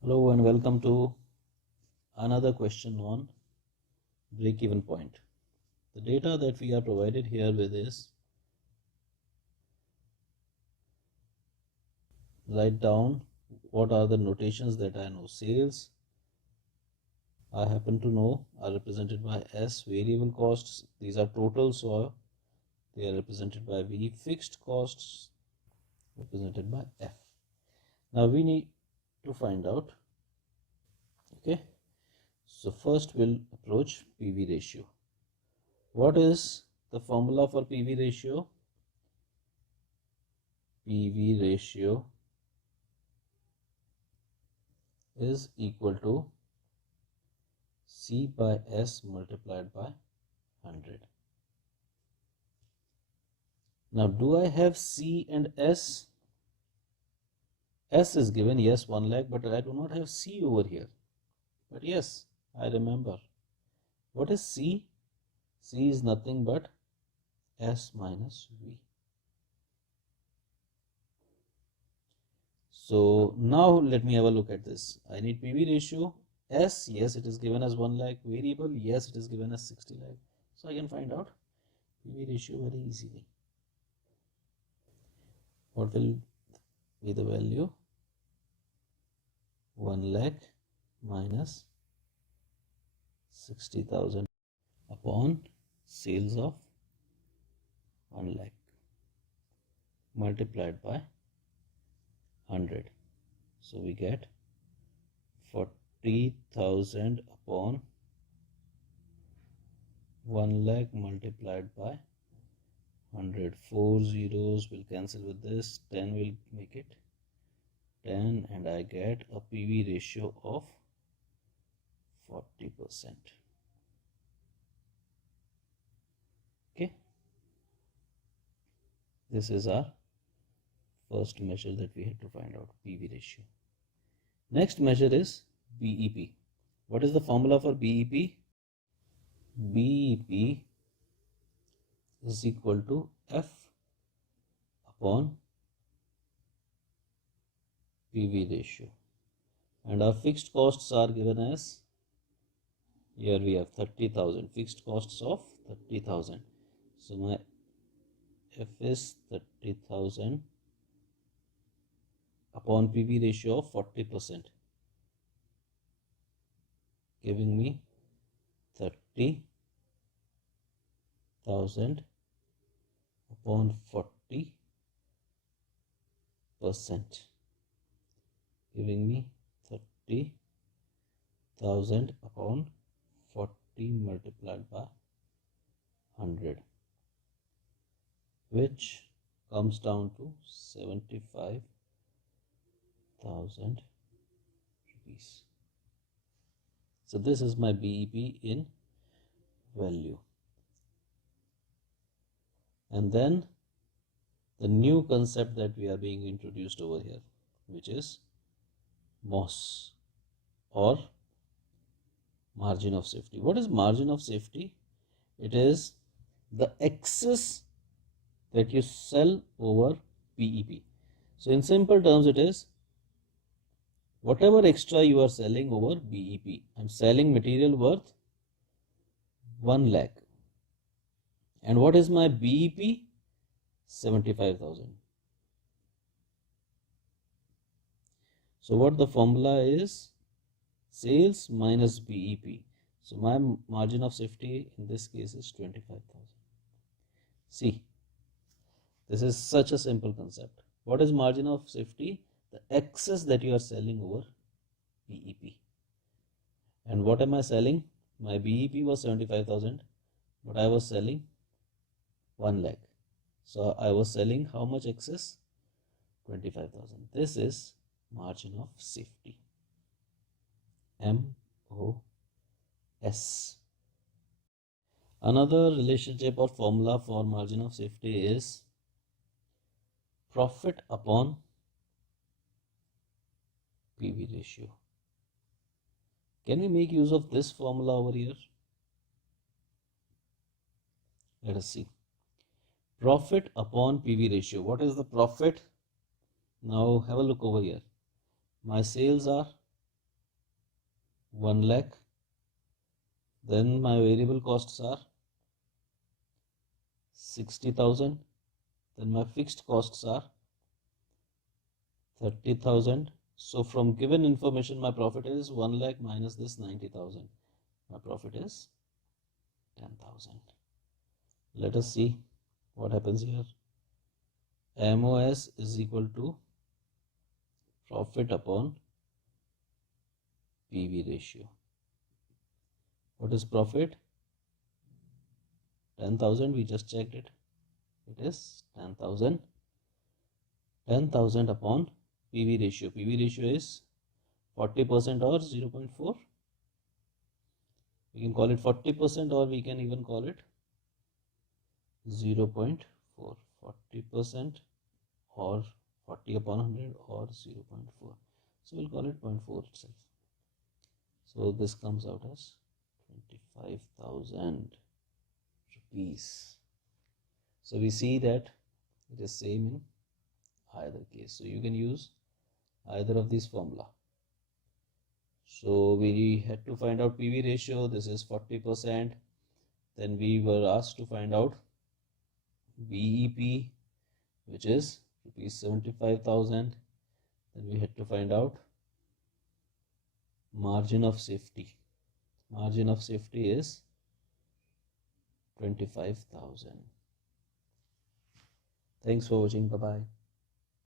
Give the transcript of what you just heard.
Hello and welcome to another question on break-even point. The data that we are provided here with is write down what are the notations that I know. Sales, I happen to know, are represented by S. Variable costs, these are total, so they are represented by V. Fixed costs represented by F. Now we need to find out. Okay, so first we'll approach PV ratio. What is the formula for PV ratio? PV ratio is equal to C by S multiplied by 100. Now, do I have C and S? S is given, yes, 1 lakh, but I do not have C over here. But yes, I remember. What is C? C is nothing but S minus V. So now let me have a look at this. I need PV ratio. S, yes, it is given as 1 lakh. Variable, yes, it is given as 60 lakh. So I can find out PV ratio very easily. What will be the value? 1 lakh minus 60,000 upon sales of 1 lakh multiplied by 100. So we get 40,000 upon 1 lakh multiplied by 100. 4 zeros will cancel with this, 10 will make it 10, and I get a PV ratio of 40%. Okay, this is our first measure that we had to find out, PV ratio. Next measure is BEP. What is the formula for BEP? BEP is equal to F upon PV ratio, and our fixed costs are given as, here we have 30,000, fixed costs of 30,000. So my F is 30,000 upon PV ratio of 40%, giving me 30,000 upon 40%, giving me 30,000 upon 40 multiplied by 100, which comes down to 75,000 rupees. So this is my BEP in value. And then the new concept that we are being introduced over here, which is MOS, or margin of safety. What is margin of safety? It is the excess that you sell over BEP. So in simple terms, it is whatever extra you are selling over BEP. I'm selling material worth 1 lakh. And what is my BEP? 75,000. So what the formula is? Sales minus BEP. So my margin of safety in this case is 25,000. See, this is such a simple concept. What is margin of safety? The excess that you are selling over BEP. And what am I selling? My BEP was 75,000, but I was selling 1 lakh. So I was selling how much excess? 25,000. This is margin of safety. MOS. Another relationship or formula for margin of safety is profit upon PV ratio. Can we make use of this formula over here? Let us see. Profit upon PV ratio. What is the profit? Now have a look over here. My sales are 1 lakh. Then my variable costs are 60,000. Then my fixed costs are 30,000. So from given information, my profit is 1 lakh minus this 90,000. My profit is 10,000. Let us see what happens here. MOS is equal to profit upon PV ratio. What is profit? 10,000. We just checked it. It is 10,000. 10,000 upon PV ratio. PV ratio is 40% or 0.4. We can call it 40% or we can even call it 0.4. 40% or 40 upon 100 or 0.4. So we'll call it 0.4 itself. So this comes out as 25,000 rupees. So we see that it is same in either case. So you can use either of these formula. So we had to find out PV ratio. This is 40%. Then we were asked to find out BEP, which is rupees 75,000. Then we had to find out margin of safety. Margin of safety is 25,000. Thanks for watching. Bye bye.